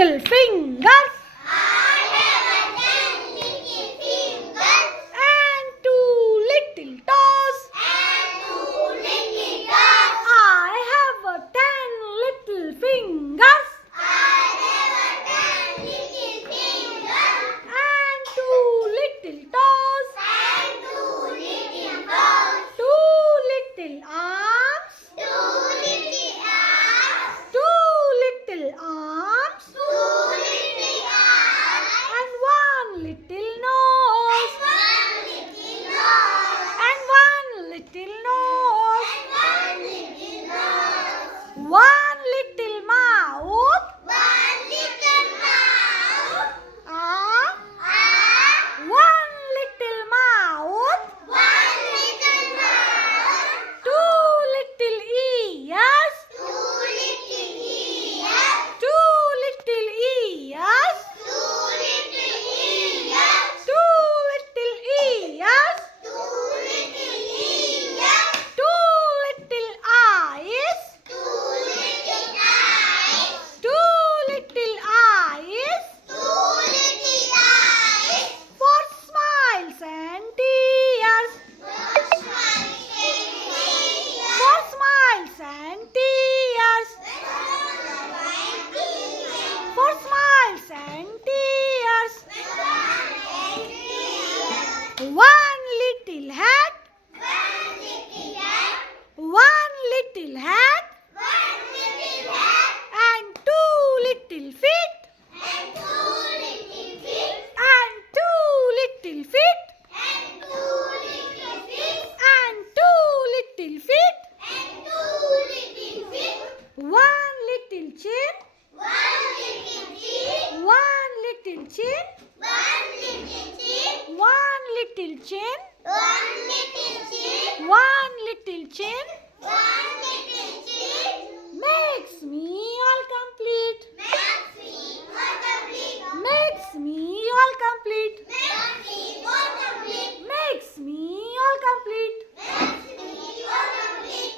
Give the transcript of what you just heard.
little fingers. I have 10 little fingers. And 2 little toes. And 2 little toes. I have 10 little fingers. I have 10 little fingers. And 2 little toes. And 2 little toes. 2 little arms. 2 little arms. 2 little arms. 2 little arms. And 1 little nose. 1 little nose. And 1 little nose. And 1 little nose. 1 little mouth. 1 little mouth. Ah, Ah. 1 little mouth. 1 little mouth. 2 little ears. 2 little ears. 2 little ears. 2 little ears. 2 little ears. 2 little ears. 2 little eyes. 2 little eyes. 2 little eyes. 2 little eyes. For smiles and tears. For smiles and tears. For smiles and tears. 1 little hat. 1 little hat. And 2 little feet. And 2 little feet. And 2 little feet. 1 little chin. 1 little chin. 1 little chin. 1 little chin.